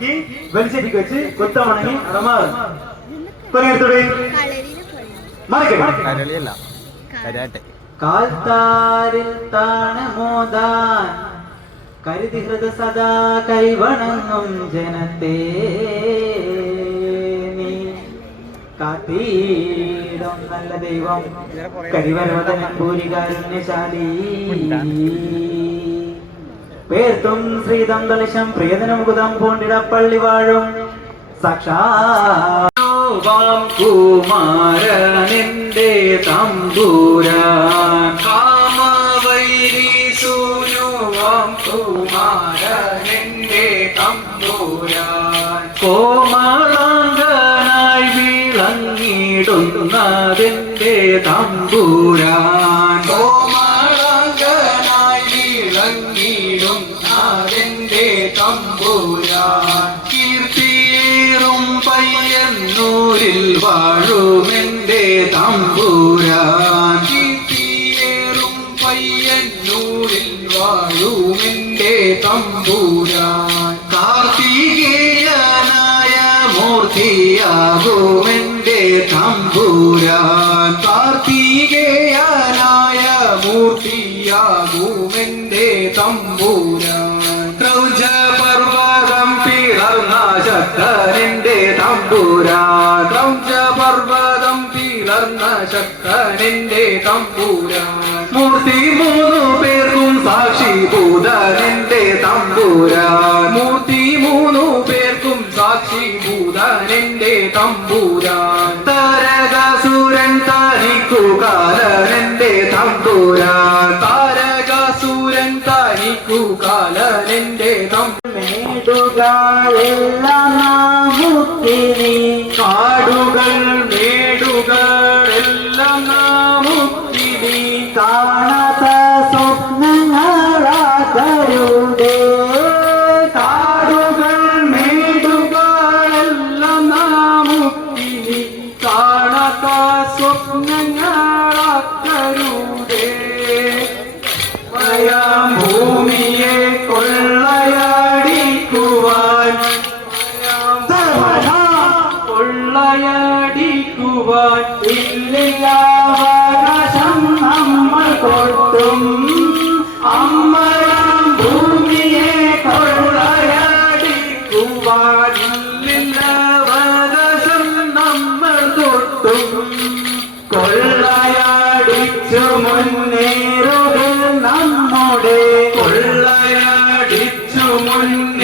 നോക്കി വലിച്ചേറ്റിക്ക് വെച്ച് കൊത്തമണങ്ങി കരാട്ടെ. കാൽത്താരിൽ താണ് മോദാൻ കരുതി ഹൃദ സദാ കൈവണങ്ങും ജനത്തെ. നീ കാത്തീടും നല്ല ദൈവം. കരിവരവതന പൂരികാരുണ്യശാലി പേർത്തും ശ്രീതം ദളിശം പ്രിയതനം കുതം പൂണ്ടിടപ്പള്ളി വാഴും. സാക്ഷാ കുമാരനിന്റെ തമ്പൂരാൻ കാമവൈരി സൂനുവാം കുമാരനിന്റെ തമ്പൂരാൻ കോമളാങ്കനായി വിളങ്ങിടുന്നതിന്റെ തമ്പൂരാൻ. കോമളാങ്കനായി വിളങ്ങിടുന്നതിന്റെ തമ്പൂരാ കീർത്തിയേറും പയ്യന്നൂരിൽ വാഴുമെന്റെ തമ്പൂരാ കീർത്തിയേറും പയ്യന്നൂരിൽ വാഴുമെന്റെ തമ്പൂരാ കാർത്തികേയനായ മൂർത്തിയാകുമെന്റെ തമ്പൂരാൻ. മൂർത്തിയാകുമെന്റെ തമ്പൂരാൻ. ദ്രൗജ പർവതം പിളർന്ന ശക്തനിന്റെ തമ്പൂരാൻ. ദ്രൗജ പർവതം പിളർന്ന ശക്തനെന്റെ മൂർത്തി മൂന്നു പേർക്കും സാക്ഷി ഭൂതനിന്റെ തമ്പൂരാൻ. മൂർത്തി മൂന്നു പേർക്കും സാക്ഷി ഭൂതനെന്റെ തമ്പൂരാൻ. താരകാസുരൻ താനിക്കുകാലനെന്റെ തമ്പൂരാൻ. താരകാസുരൻ താനിക്കുകാലനെന്റെ തമ്പേടുകളെല്ലാം നാമുത്തിനി കാടുകൾ മേടുകൾ കൊള്ളയടിക്കുവാൻ ഇല്ലില്ല അവകാശം നമ്മൾ കൊടുത്തും അമ്മയാം ഭൂമിയെ കൊള്ളയടിക്കുവാൻ ഇല്ലില്ല അവകാശം നമ്മൾ കൊടുത്തും കൊള്ളയടിച്ചു മുന്നേറുകൾ നമ്മുടെ കൊള്ളയടിച്ചു നമ്മുടെ